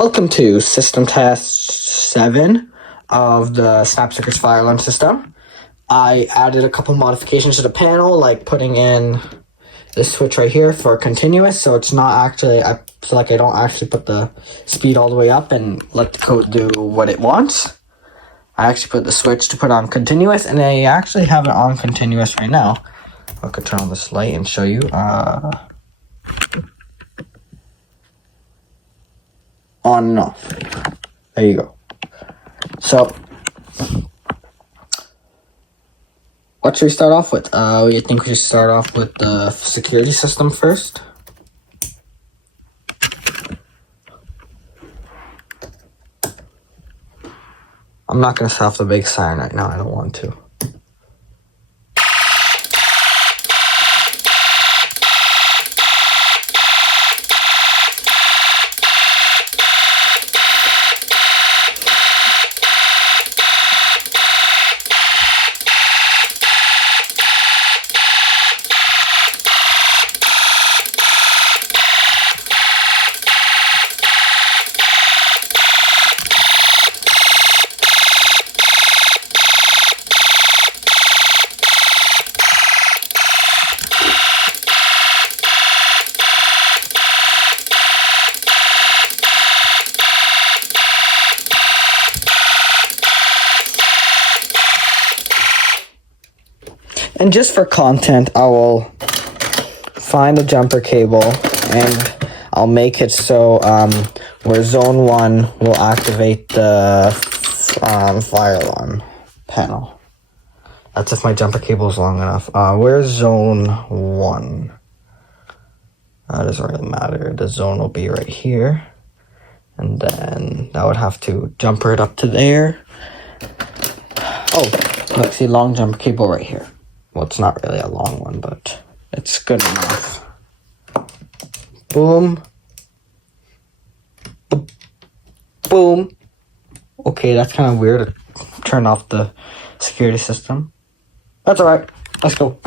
Welcome to System Test 7 of the Snap Circuits fire alarm system. I added a couple modifications to the panel, like putting in this switch right here for continuous, so it's not actually, I don't actually put the speed all the way up and let the code do what it wants. I actually put the switch to put on continuous, and I actually have it on continuous right now. I could turn on this light and show you. On and off. There you go. So, what should we start off with? You think we should start off with the security system first? I'm not going to set off the big siren right now. I don't want to. And just for content, I will find a jumper cable and I'll make it so where zone 1 will activate the fire alarm panel. That's if my jumper cable is long enough. Where's zone 1? That doesn't really matter. The zone will be right here. And then I would have to jumper it up to there. Oh, look, see, long jumper cable right here. Well, it's not really a long one, but it's good enough. Boom. Boom. Okay, that's kind of weird to turn off the security system. That's alright. Let's go.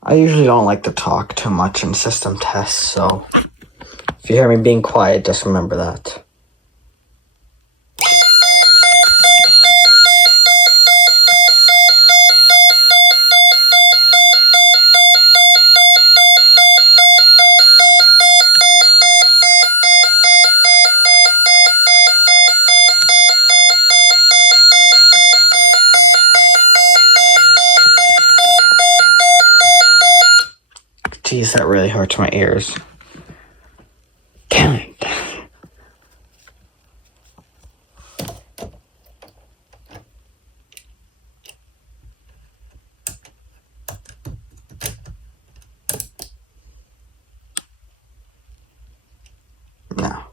I usually don't like to talk too much in system tests, so if you hear me being quiet, just remember that. Jeez, that really hurts my ears. Damn it. No.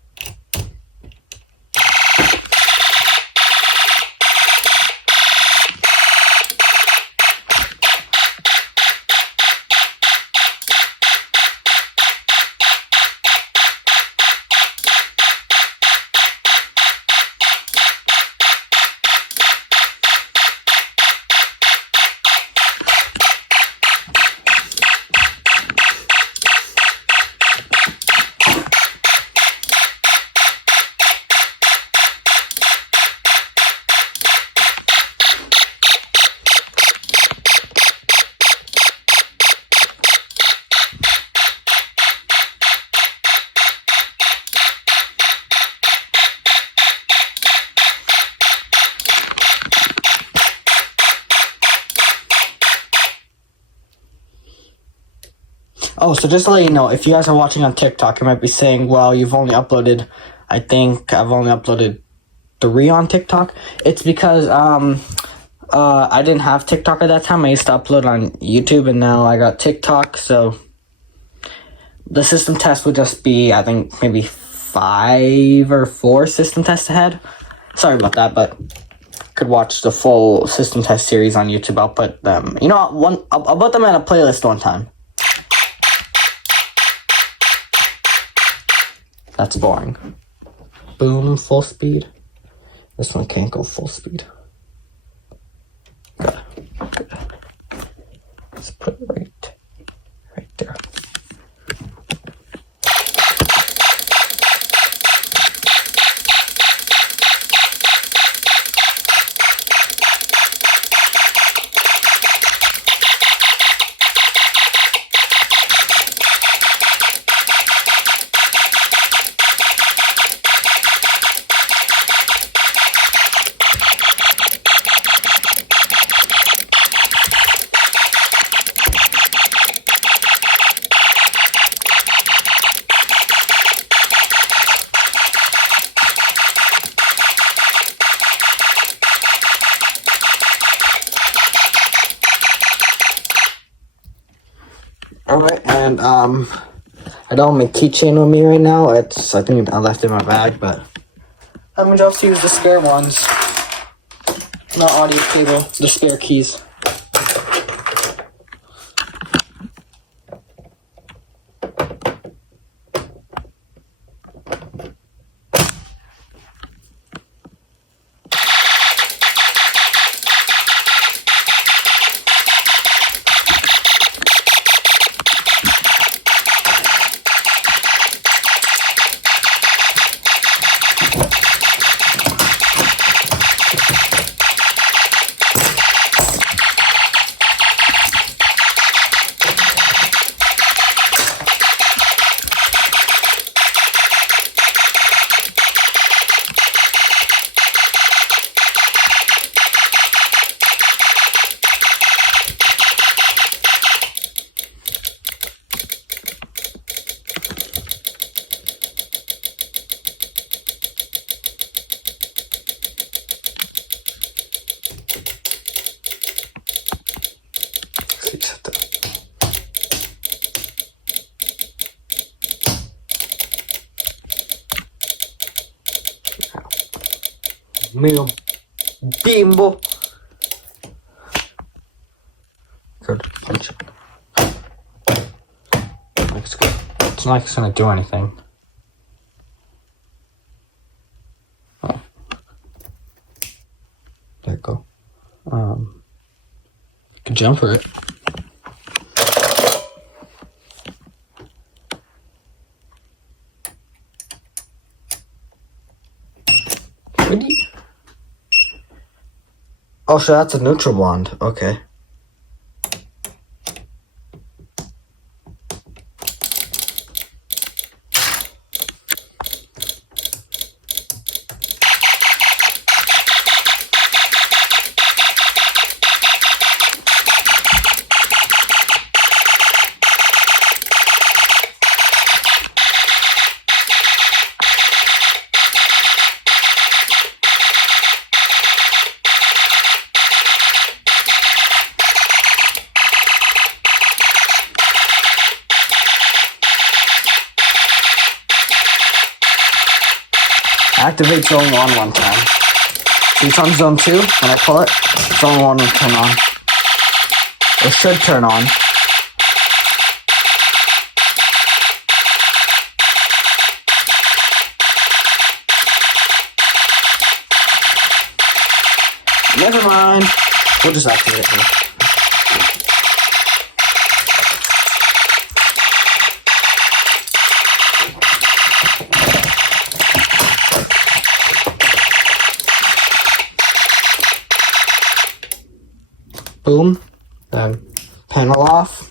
Oh, so just to let you know, if you guys are watching on TikTok, you might be saying, well, you've only uploaded, I think I've only uploaded 3 on TikTok. It's because I didn't have TikTok at that time. I used to upload on YouTube, and now I got TikTok, so the system test would just be, I think, maybe 5 or 4 system tests ahead. Sorry about that, but could watch the full system test series on YouTube. I'll put them, I'll put them in a playlist one time. That's boring. Boom, full speed. This one can't go full speed. Good. Let's put it right there. Alright, and I don't have my keychain with me right now. I think I left it in my bag, but I'm gonna just use the spare ones. Not audio cable, the spare keys. Mio bimbo. Good. Punch it. Looks good. It's not like it's gonna do anything. Oh. There you go. Could jump for it. Ready? Oh, so that's a neutral blonde. Okay. Activate zone 1 time. See, it's on zone 2. When I pull it, zone 1 will turn on. It should turn on. Never mind. We'll just activate it here. Boom. Then panel off.